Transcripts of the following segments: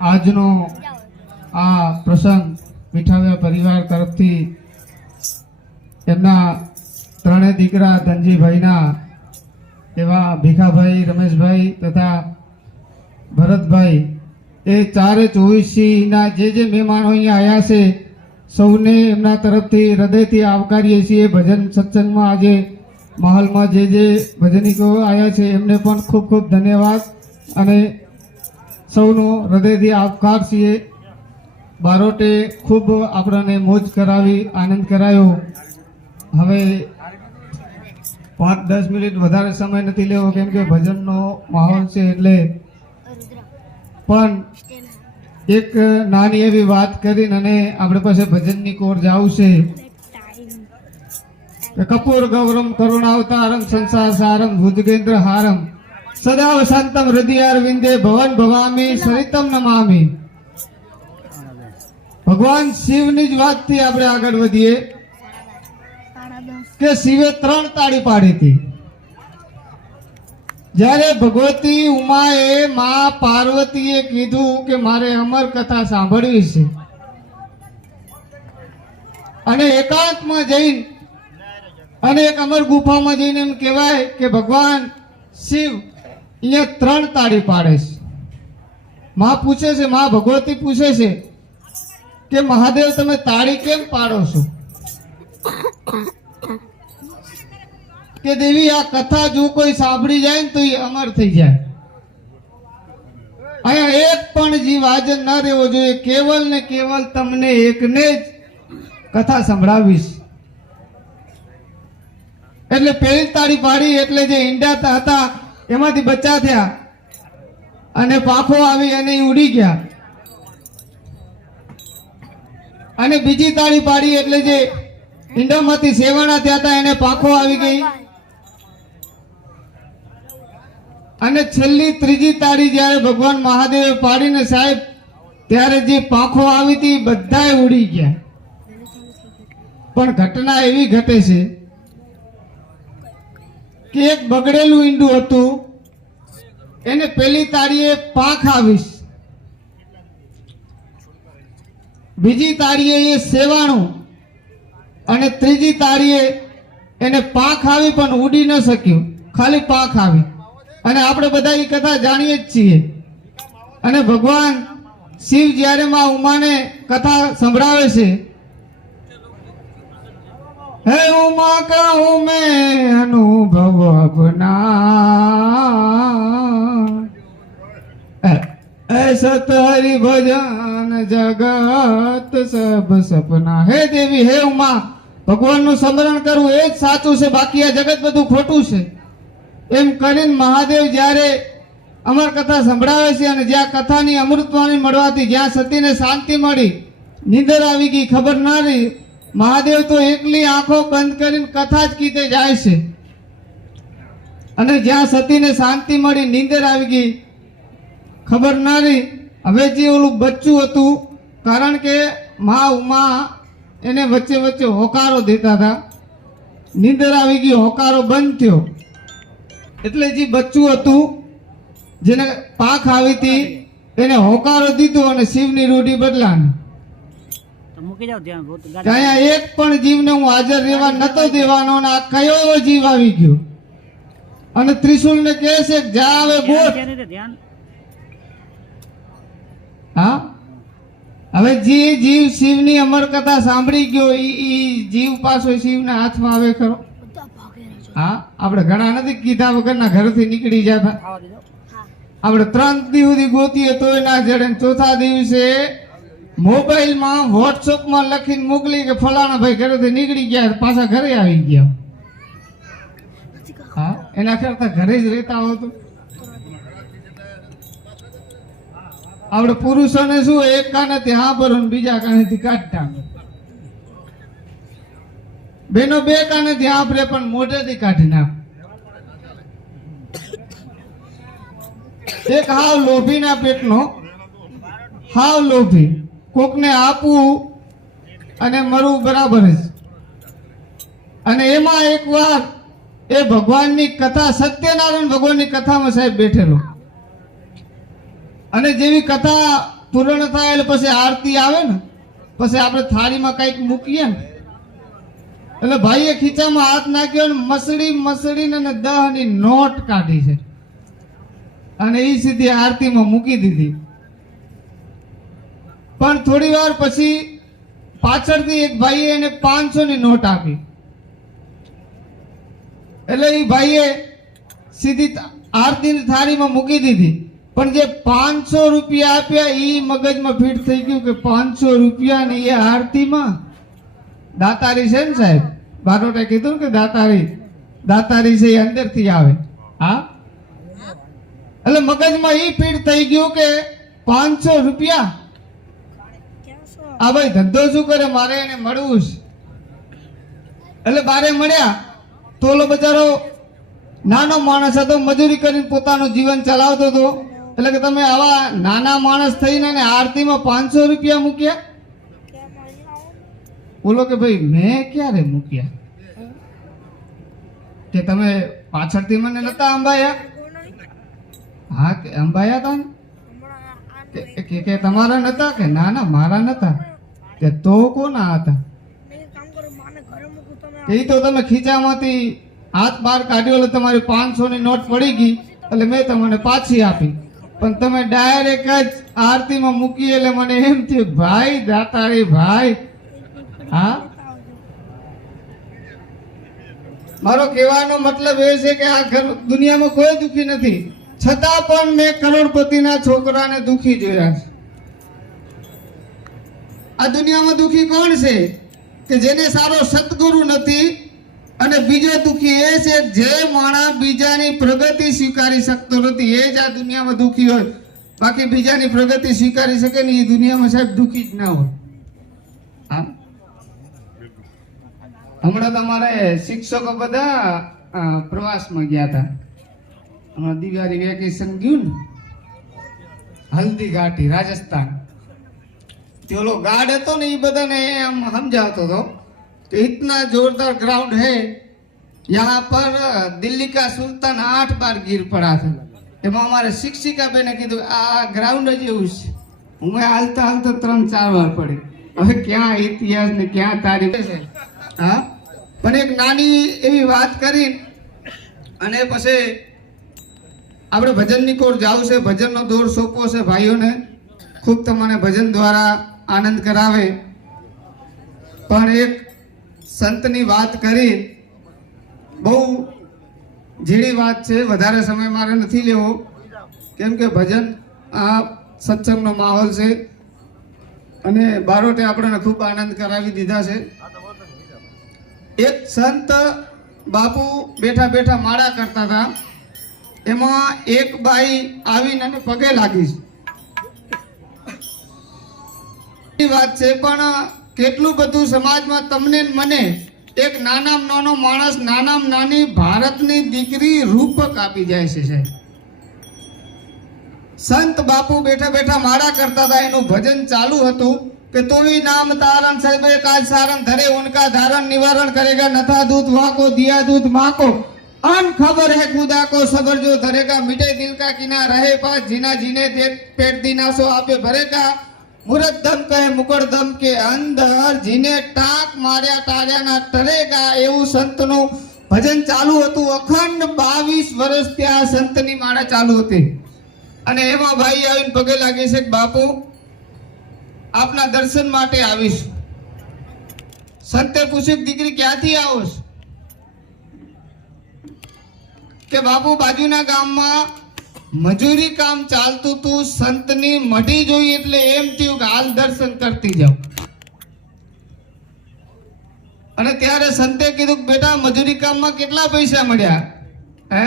આજનો આ પ્રસંગ મીઠાવ્યા પરિવાર તરફથી એમના ત્રણેય દીકરા ધનજીભાઈના એવા ભીખાભાઈ, રમેશભાઈ તથા ભરતભાઈ એ 424ના જે મહેમાનો અહીંયા આવ્યા છે સૌને એમના તરફથી હૃદયથી આવકારીએ છીએ. ભજન સત્સંગમાં આજે માહોલમાં જે ભજનિકો આવ્યા છે એમને પણ ખૂબ ખૂબ ધન્યવાદ અને સૌનો હૃદયથી આવકાર છીએ. બારોટે ખૂબ આપણને મોજ કરાવી, આનંદ કરાયો. હવે 5-10 મિનિટ વધારે સમય નથી લેવો કેમ કે ભજનનો માહોલ છે એટલે, પણ એક નાની એવી વાત કરીને અને આપણે પાસે ભજનની કોર જવું છે. કપૂર ગૌરમ કરુણાવતારમ સંસાર સારમ ભુજગેન્દ્ર હારમ સદા શાંતમ હૃદયાર વિંદે ભવન ભવામી સરિતમ નમામી. ભગવાન શિવની જ વાતથી આપણે આગળ વધીએ કે શિવે 3 તાળી પાડી હતી. જ્યારે ભગવતી ઉમાએ માં પાર્વતીએ કીધું કે મારે અમર કથા સાંભળવી છે અને એકાંતમાં જઈને અને એક અમર ગુફામાં જઈને એમ કહેવાય કે ભગવાન શિવ અહીંયા 3 તાળી પાડે છે. માં પૂછે છે, માં ભગવતી પૂછે છે કે મહાદેવ તમે તાળી કેમ પાડો છો? કે દેવી આ કથા જો કોઈ સાંભળી જાય ને તો એ અમર થઈ જાય. અહીંયા એક પણ જીવ હાજર ન રહેવો જોઈએ. કેવલ ને કેવલ તમને એકને જ કથા સંભળાવીશ. એટલે પહેલી તાળી પાડી એટલે જે ઈંડા હતા એમાંથી બચ્ચા થયા અને પાંખો આવી અને ઉડી ગયા. અને બીજી તાળી પાડી એટલે જે ઈંડામાંથી સેવાણા થયા હતા એને પાંખો આવી ગઈ. અને છેલ્લી ત્રીજી તાળી જ્યારે ભગવાન મહાદેવે પાડીને સાહેબ ત્યારે જે પાંખો આવી હતી બધાય ઉડી ગયા. પણ ઘટના એવી ઘટે છે કે એક બગડેલું ઈંડું હતું એને પેલી તાળીએ પાંખ આવીશ, બીજી તાળીએ એ સેવાણું અને ત્રીજી તાળીએ એને પાંખ આવી પણ ઉડી ન શક્યું, ખાલી પાંખ આવી. અને આપણે બધા એ કથા જાણીએ જ છીએ. અને ભગવાન શિવ જ્યારે માં ઉમાને કથા સંભળાવે છે, હે ઉમા કહું મેં અનુભવ અપના સત હરિ ભજન જગત સબ સપના. હે દેવી, હે ઉમા, ભગવાનનું સ્મરણ કરવું એ જ સાચું છે, બાકી આ જગત બધું ખોટું છે. એમ કરીને મહાદેવ જ્યારે અમર કથા સંભળાવે છે અને જ્યાં કથાની અમૃતવાણી મળવાથી જ્યાં સતીને શાંતિ મળી, નીંદર આવી ગઈ, ખબર ના રહી. મહાદેવ તો એકલી આંખો બંધ કરીને કથા જ કીધે જાય છે. અને જ્યાં સતીને શાંતિ મળી, નીંદર આવી ગઈ, ખબર ના રહી. હવે જે ઓલું બચ્ચું હતું, કારણ કે મા ઉમા એને વચ્ચે વચ્ચે હોકારો દેતા હતા, નીંદર આવી ગઈ, હોકારો બંધ થયો. એટલે જે બચ્ચું હતું જેને પાંખ આવી હતી એને હોકારો દીધો અને શિવની રૂઢી બદલાની. ત્યાં એક પણ જીવને હું હાજર રહેવા નતો દેવાનો અને આ કયો એવો જીવ આવી ગયો અને ત્રિશુલ ને કહે છે જા હવે ગોત. હા, હવે જે જીવ શિવની અમર કથા સાંભળી ગયો એ જીવ પાછો શિવના હાથમાં આવે ખરો? હા, આપણે ઘણા નથી કીધા વગરના ઘરથી નીકળી જતા. આપણે 3 દિવસ સુધી ગોતીએ તોય ના જડે. ચોથા દિવસે મોબાઈલમાં વોટ્સઅપમાં લખીને મોકલી કે ફલાણા ભાઈ ઘરેથી નીકળી ગયા, પાછા ઘરે આવી ગયા. હા, એના કરતા ઘરે જ રહેતા હો તો આપણે પુરુષોને શું એક કાનેથી હા ભરો બીજા કાનેથી કાઢતા. બેનો 2 કાનેથી આપરે પણ મોઢેથી કાઢી નાખ. એક હાવ લોભીના પેટનો, હાવ લોભી, કોકને આપવું અને મરવું બરાબર જ. અને એમાં એક વાર એ ભગવાનની કથા, સત્યનારાયણ ભગવાનની કથામાં સાહેબ બેઠેલો અને જેવી કથા પૂર્ણ થાય એટલે પછી આરતી આવે ને પછી આપણે થાળીમાં કંઈક મૂકીએ ને એટલે ભાઈએ ખીચામાં હાથ નાખ્યો ને મસળીને 10 ની નોટ કાઢી છે અને એ સીધી આરતીમાં મૂકી દીધી. પણ થોડી વાર પછી પાછળથી એક ભાઈએ એને 500 ની નોટ આપી એટલે એ ભાઈએ સીધી આરતીની થાળીમાં મૂકી દીધી. પણ જે 500 રૂપિયા આપ્યા એ મગજમાં ફિટ થઈ ગયું કે 500 રૂપિયા ને એ આરતીમાં દાતારી છે ને સાહેબ, બારોટે કીધું કે દાતારી છે એ અંદરથી આવે. હા, એટલે મગજમાં એ ફિટ થઈ ગયું કે 500 રૂપિયા આ ભાઈ ધંધો શું કરે, મારે એને મળવું છે. એટલે બારે મળ્યા તો ઓલો બચારો નાનો માણસ હતો, મજૂરી કરીને પોતાનું જીવન ચલાવતો હતો. એટલે કે તમે આવા નાના માણસ થઈને આરતીમાં 500 રૂપિયા મૂક્યા? બોલો કે ભાઈ મેં ક્યારે મૂક્યા? કે તમે પાછળથી મને નતા અંબાયા? હા, કે અંબાયા હતા ને કે તમારા નતા? કે ના ના મારા નતા. કે તો કોના હતા? એ તો તમે ખીચામાંથી હાથ બહાર કાઢ્યો એટલે તમારી 500 ની નોટ પડી ગઈ એટલે મેં તમને પાછી આપી. પણ તમે ડાયરેક્ટ જ આરતીમાં મૂકી એટલે મને એમ થયું ભાઈ દાતારી ભાઈ. હા, મારો કહેવાનો મતલબ એ છે કે આ દુનિયામાં કોઈ દુખી નથી, છતાં પણ મેં કરોડપતિના છોકરાને દુખી જોયા છે. આ દુનિયામાં દુખી કોણ છે? કે જેને સારો સદગુરુ નથી. અને બીજો દુખી એ છે જે માણસ બીજાની પ્રગતિ સ્વીકારી શકતો નથી, એ જ આ દુનિયામાં દુખી હોય. બાકી બીજાની પ્રગતિ સ્વીકારી શકે ને એ દુનિયામાં સાહેબ દુખી જ ના હોય. હા, હમણાં તમારે શિક્ષકો બધા પ્રવાસમાં ગયા હતા. હમણાં દિવાળી વેકેશન ગયું ને, હલ્દી ઘાટી રાજસ્થાન. તે ઓલો ગાર્ડ હતો ને એ બધાને આમ સમજાવતો હતો कि इतना जोरदार ग्राउंड है, यहाँ पर दिल्ली का सुल्तान 8 बार गिर पड़ा था. એમાં અમારે શિક્ષિકા બેને કીધું આ ગ્રાઉન્ડ જ એવું છે. હું હાલતા 3-4 વાર પડી. હવે ક્યાં ઇતિહાસ ને ક્યાં તારીખ છે. હા, પણ એક નાની એવી વાત કરી અને પછી આપણે ભજનની કોર જાવું છે. ભજનનો દોર સોંપવો છે ભાઈઓને. ખૂબ તમને ભજન દ્વારા આનંદ કરાવે. પણ એક સંતની વાત કરી, બહુ ઝીણી વાત છે, વધારે સમય મારે નથી લેવો કેમ કે ભજન આ સત્સંગનો માહોલ છે અને બારોટે આપણને ખૂબ આનંદ કરાવી દીધા છે. એક સંત બાપુ બેઠા બેઠા માળા કરતા હતા. એમાં એક બાઈ આવીને પગે લાગી છે. વાત છે પણ કેટલું બધું સમાજમાં તમને મને એક નાનામાં નાનો માણસ, નાનામાં નાની ભારતની દીકરી રૂપક આપી જાય છે સાહેબ. સંત બાપુ બેઠા બેઠા માળા કરતા હતા, એનું ભજન ચાલુ હતું કે તોવી નામ તારણ સર્વે કાજ સારણ ધરે ઉનકા धारण निवारण करेगा नथा दूत वाको दिया दूत माको अन खबर है खुदा को सबर जो धरेगा मिटे दिल का किना रहे पास जीना जीने देख पेट दिनासो आपे भरेगा मुरत दम कहे मुकड़ दम के अंदर जीने टाक मार्या टार्या ना टरेगा. એવું સંતનું ભજન ચાલુ હતું. અખંડ 22 વર્ષ ત્યાં સંતની માળા ચાલુ હતી અને એમાં ભાઈ આવીને પગે લાગે છે કે બાપુ આપના દર્શન માટે આવીશ. સંતે પૂછ્યું દીકરી ક્યાંથી આવો છો? કે બાપુ બાજુના ગામમાં મજૂરી કામ ચાલતું હતું, સંતની મઢી જોઈ એટલે એમ થયું કે હાલ દર્શન કરતી જાવ. અને ત્યારે સંતે કીધું કે બેટા મજૂરી કામમાં કેટલા પૈસા મળ્યા? હે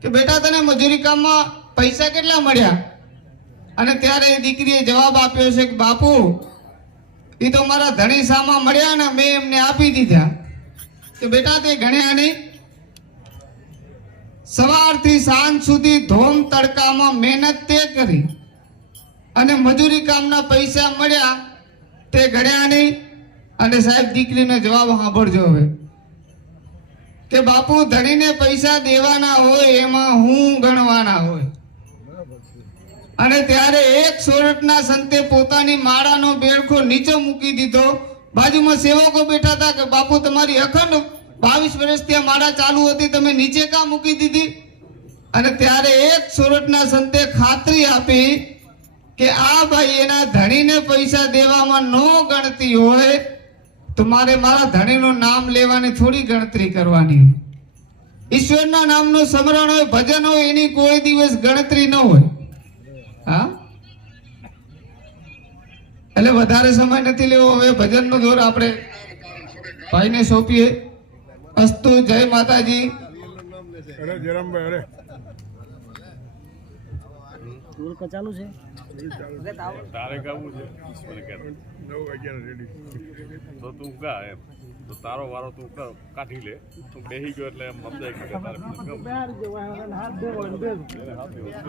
કે બેટા તને મજૂરી કામમાં પૈસા કેટલા મળ્યા? અને ત્યારે દીકરીએ જવાબ આપ્યો છે કે બાપુ એ તો મારા ધણી સામા મળ્યા ને મેં એમને આપી દીધા. કે બેટા તે ગણ્યા નહીં? સવારથી સાંજ સુધી ધોમ તડકામાં મહેનત તે કરી અને મજૂરી કામના પૈસા મળ્યા તે ગણ્યા નહીં. અને સાહેબ દીકરીનો જવાબ સાંભળજો હવે કે બાપુ ધણીને પૈસા દેવાના હોય એમાં હું ગણવાના હોય. અને ત્યારે એક સોરઠના સંતે પોતાની માળાનો બેડખો નીચે મૂકી દીધો. બાજુમાં સેવકો બેઠા હતા કે બાપુ તમારી અખંડ 22 વર્ષથી આ માળા ચાલુ હતી, તમે નીચે કા મૂકી દીધી? અને ત્યારે એક સોરઠના સંતે ખાતરી આપી કે આ ભાઈ એના ધણીને પૈસા દેવામાં નો ગણતી હોય તો મારે મારા ધણીનું નામ લેવાની થોડી ગણતરી કરવાની. ઈશ્વરના નામનું સ્મરણ હોય, ભજન હોય, એની કોઈ દિવસ ગણતરી ન હોય. હા, એટલે વધારે સમય નથી લેવો. હવે ભજનનો દોર આપણે ભાઈને સોંપીએ. અસ્તુ, જય માતાજી. અરે જયરામભાઈ, અરે ટૂર કા ચાલુ છે, તારે ગાવું છે મને કે 9 વાગ્યા રેડી તો તું ગા એમ તો તારો વારો તું કાઢી લે. તું બેહી ગયો એટલે એમ સમજાય કે તારે મને ગમ. હાથ દેવાનો બે એને હાથ દેવો છે.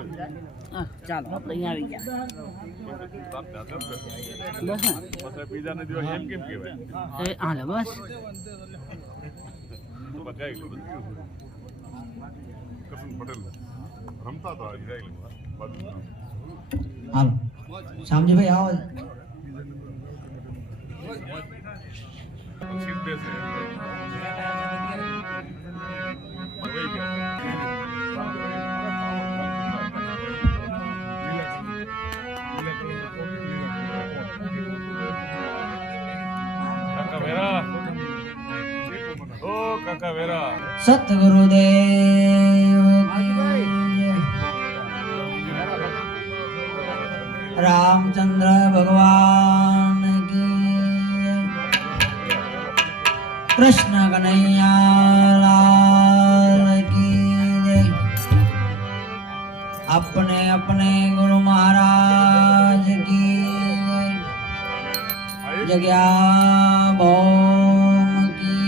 ચાલો આપણે અહીંયા આવી ગયા. તાર ત્યાં જ બેઠો. બસ ને પછી બીજાને દિવસ એમ કેમ કહેવાય? એ હાલે બસ. તું બગાઈ લે બધું. કસન પટેલ રમતા તો આવી જાય બાજુ હાલો શામજીભાઈ આવો. સીટ બેસે વહી કાકા વેરા, ઓ કાકા વેરા, સતગુરુદેવ રામચંદ્ર ભગવાન કી, કૃષ્ણ કનૈયા લાલ કી, अपने अपने गुरु महाराज की, जग्या भौम की,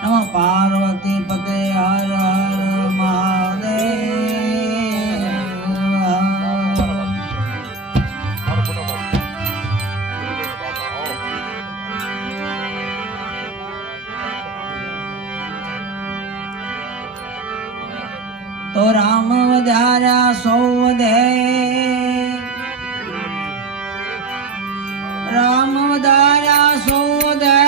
नमः पार्वती पते हर हर महादेव. तो राम वधार्या सौ વધે, राम वधार्या सौ વધે,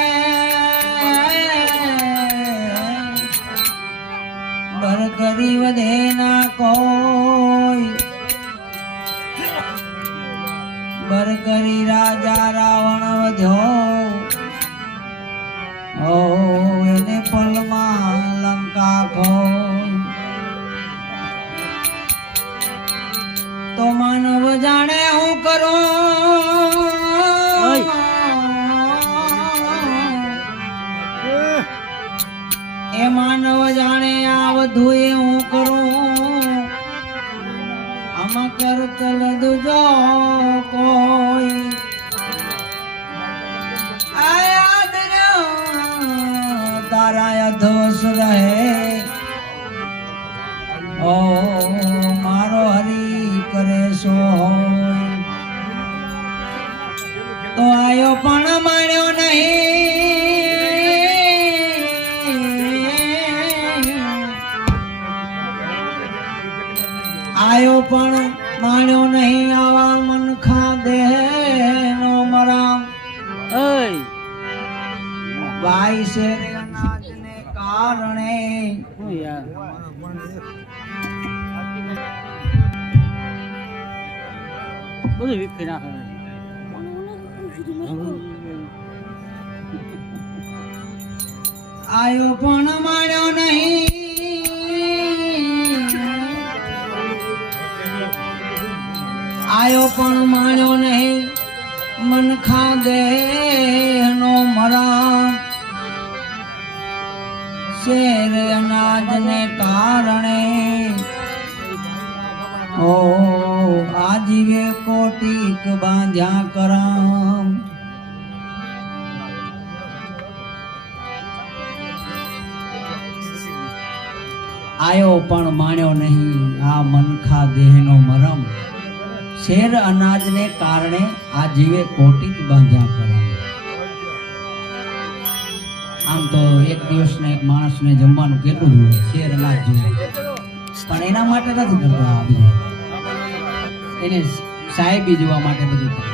बर કરી વધે ના કોઈ, બર કરી રાજા રાવણ વધ્યો, ઓ એને પલમાં લંકા ખોઈ. તો માનવ જાણે હું કરું, એ માનવ જાણે આ બધું એ હું કરું, આમાં કરતલ દુજો કોઈ. તારા અધોસ રહે, ઓ મારો હરી કરે સો તો આયો પણ માન્યો નહીં, આયો પણ માન્યો નહીં. આવા મન ખાધે નો મરામ ભાઈ છે અનાજને કારણે. યાર બધું વિખી નાખે. આયો પણ માન્યો નહીં, આયો પણ માન્યો નહીં. મન ખાધે નો મરા, શેર અનાજને કારણે. ઓ આજીવે કોટીક બાંધ્યા કરામ, આયો પણ માન્યો નહીં. આ મનખા દેહનો મરમ, શેર અનાજને કારણે આ જીવે કોટીક બાંધ્યા કરામ. આમ તો એક દિવસને એક માણસને જમવાનું કેટલું જોઈએ? શેર અનાજ જોઈએ. પણ એના માટે નથી કરતો આ બધું. એને સાહેબી જોવા માટે બધું કરે.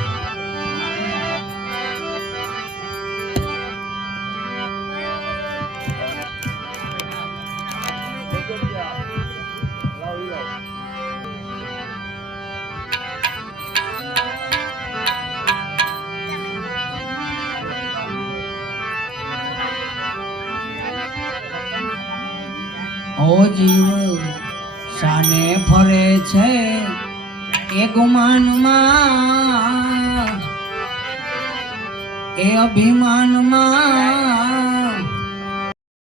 ઓ જીવ શાને ફરે છે એ ગુમાનમાં એ અભિમાનમાં